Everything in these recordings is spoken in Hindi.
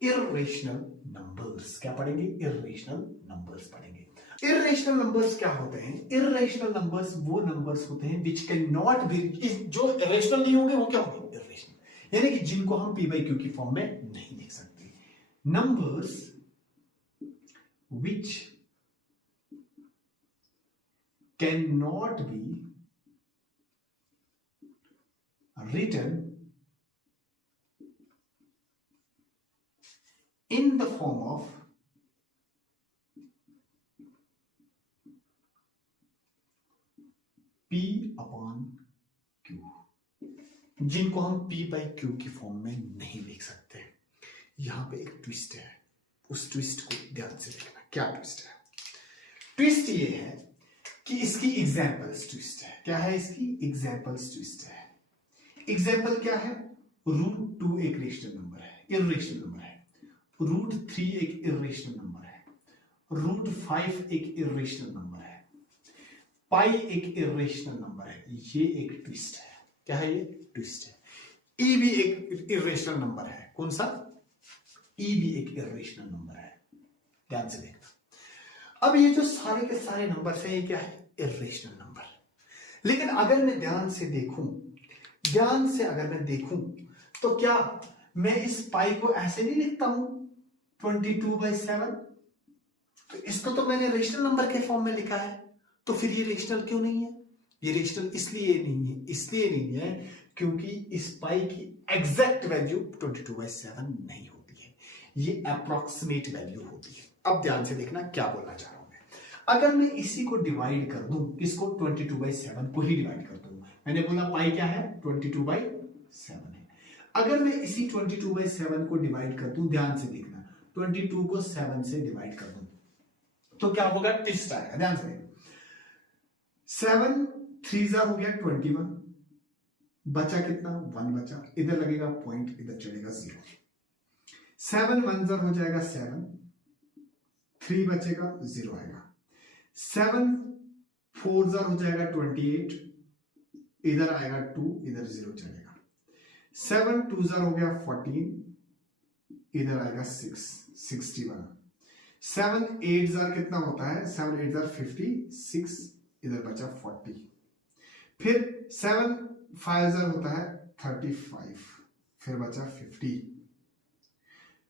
Irrational numbers. क्या पढ़ेंगे? इर्रेशनल नंबर्स पढ़ेंगे। इर्रेशनल नंबर्स क्या होते हैं? इर्रेशनल नंबर्स वो नंबर्स होते हैं विच कैन नॉट बी, जो रेशनल नहीं होंगे वो क्या होंगे? इर्रेशनल, यानी कि जिनको हम पी बाई क्यू की फॉर्म में नहीं लिख सकते। Numbers which cannot be written in the form of P upon Q, जिनको हम P by Q की फॉर्म में नहीं लिख सकते। यहां पे एक ट्विस्ट है, उस ट्विस्ट को ध्यान से देखना। क्या ट्विस्ट है? ट्विस्ट ये है कि इसकी एग्जाम्पल्स ट्विस्ट है। क्या है इसकी? एग्जाम्पल्स ट्विस्ट है। एग्जाम्पल क्या है? √2 एक रेशनल नंबर है, इर्रेशनल नंबर है। √3 एक इर्रेशनल नंबर है। √5 एक इर्रेशनल नंबर है। पाई एक इर्रेशनल नंबर है। ये एक ट्विस्ट है। क्या है ये? ट्विस्ट है। ई भी एक इर्रेशनल नंबर है। कौन सा? ई भी एक इर्रेशनल नंबर है। ध्यान से देखना। अब ये जो सारे के सारे नंबर हैं, ये क्या है? Irrational number. लेकिन अगर मैं ध्यान से देखूं तो क्या मैं इस पाई को ऐसे नहीं लिखता हूं 22/7? तो इसको तो मैंने रेशनल नंबर के फॉर्म में लिखा है, तो फिर ये रेशनल क्यों नहीं है? ये रेशनल इसलिए नहीं है क्योंकि इस पाई की एग्जैक्ट वैल्यू 22/7 नहीं होती है, ये अप्रोक्सीमेट वैल्यू होती है। अब ध्यान से देखना क्या बोलना चाह रहा हूं मैं। अगर मैं इसी को डिवाइड कर दूं, किसको? 22/7 को ही डिवाइड कर दूं। मैंने बोला पाई क्या है? 22/7 है। अगर मैं इसी 22/7 को डिवाइड कर दूं, ध्यान से देखना, 22 को 7 से डिवाइड कर दूं तो क्या होगा? ट्विस्ट आएगा। ध्यान से देखना। 7 3 हो गया 21, बचा कितना? 1 बचा। इधर लगेगा पॉइंट, इधर चलेगा 0। 7 1 हो जाएगा 7, 3 बचेगा 0 आएगा। 7 4 हो जाएगा 28, इधर आएगा 2, इधर 0 चलेगा। 7 2 हो गया 14, इधर आएगा 6 61। 7 8 कितना होता है? 7 8 56, इधर बचा 40। फिर 7 5 होता है 35, फिर बचा 50।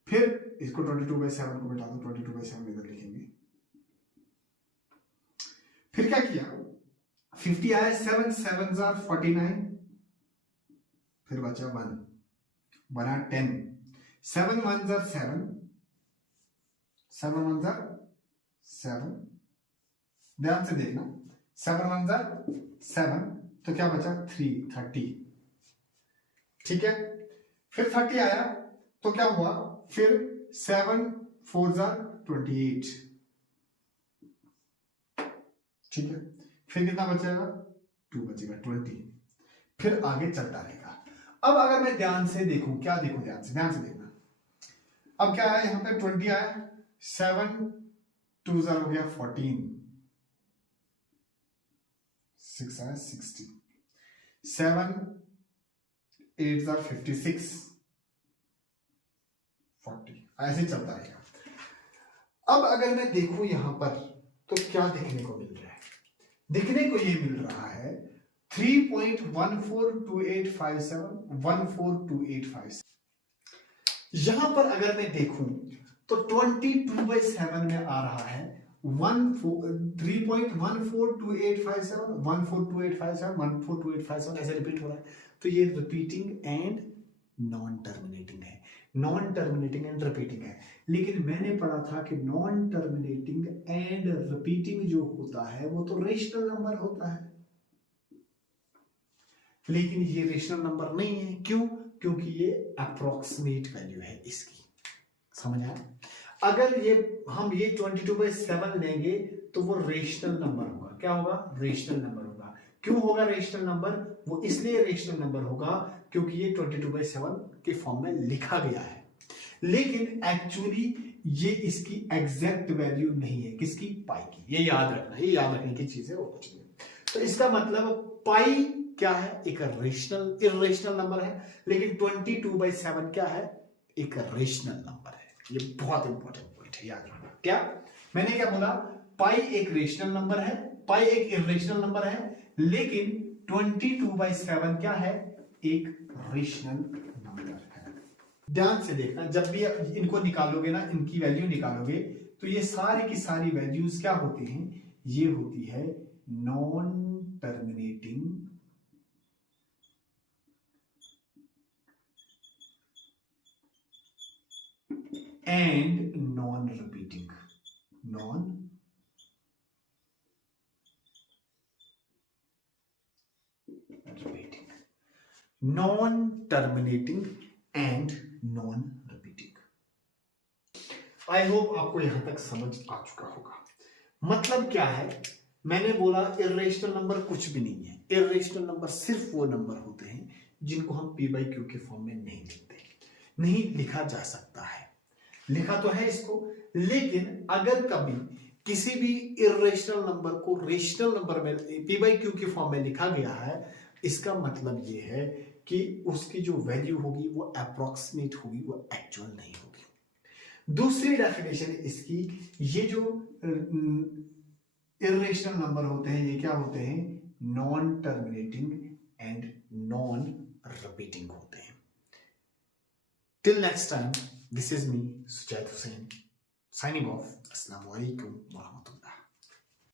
फिर इसको 22/7 को बिठा दो, 22/7 इधर लिखेंगे। फिर क्या किया? 50 आया, 7 7 49, फिर बचा 1, बना 10। 7 1 7, 7 1 7, ध्यान से देखना। 7 1 7, तो क्या बचा? 30। ठीक है। फिर 30 आया तो क्या हुआ? फिर 7 4 28, ठीक है। फिर कितना बचेगा? 2 बचेगा 20। फिर आगे चलता रहेगा। अब अगर मैं ध्यान से देखूं, क्या देखूं? ध्यान से देखना। अब क्या आया यहां पे? 20 आया। 7 2 हो गया 14, 6 आया 60। 7 8 56, 40, ऐसे चलता रहेगा। अब अगर मैं देखूं यहां पर तो क्या देखने को मिल रहा है? देखने को ये मिल रहा है 3.142857, 142857। यहां पर अगर मैं देखूं तो 22/7 में आ रहा है 3.142857, 142857, 142857, ऐसे रिपीट हो रहा है। तो ये रिपीटिंग एंड नॉन टर्मिनेटिंग है, नॉन टर्मिनेटिंग एंड रिपीटिंग है। लेकिन मैंने पढ़ा था कि नॉन टर्मिनेटिंग एंड रिपीटिंग जो होता है वो तो रेशनल नंबर होता है, लेकिन ये रेशनल नंबर नहीं है। क्यों? क्योंकि ये अप्रोक्सीमेट वैल्यू है इसकी। समझ आया? अगर ये हम ये 22/7 लेंगे तो वो रेशनल नंबर होगा। क्या होगा? रेशनल नंबर होगा। क्यों होगा रेशनल नंबर? वो इसलिए रेशनल नंबर होगा क्योंकि ये 22/7 के फॉर्म में लिखा गया है, लेकिन एक्चुअली ये इसकी एग्जैक्ट वैल्यू नहीं है। किसकी? पाई की। ये याद रखना, ये याद रखने की चीज है, और कुछ नहीं। तो इसका मतलब पाई क्या है? एक इर्रेशनल नंबर है, लेकिन 22/7 क्या है? एक रेशनल नंबर है। ये बहुत इंपॉर्टेंट पॉइंट है, याद रखना। क्या मैंने क्या बोला, पाई एक रेशनल नंबर है, पाई एक इरेशनल नंबर है, लेकिन 22/7 क्या है, एक रेशनल नंबर है। ध्यान से देखना, जब भी इनको निकालोगे ना, इनकी वैल्यू निकालोगे, तो ये सारी की सारी वैल्यूज क्या होती हैं, ये होती है non terminating and non repeating, non repeating, non terminating and non repeating. I hope आपको यहां तक समझ आ चुका होगा। मतलब क्या है, मैंने बोला इरेशनल नंबर कुछ भी नहीं है। इरेशनल नंबर सिर्फ वो नंबर होते हैं जिनको हम पी बाई क्यू के फॉर्म में नहीं लिखते, नहीं लिखा जा सकता है। लिखा तो है इसको, लेकिन अगर कभी किसी भी इरेशनल नंबर को रेशनल नंबर में पी बाई क्यू के फॉर्म में लिखा गया है, इसका मतलब ये है कि उसकी जो वैल्यू होगी वो अप्रोक्सीमेट होगी, वो एक्चुअल नहीं होगी। दूसरी डेफिनेशन इसकी, ये जो इरेशनल नंबर होते हैं, ये क्या होते हैं, non terminating and non repeating होते हैं। Till next time, this is me Sujaid Hussain, signing off. Assalamu alaikum warahmatullah.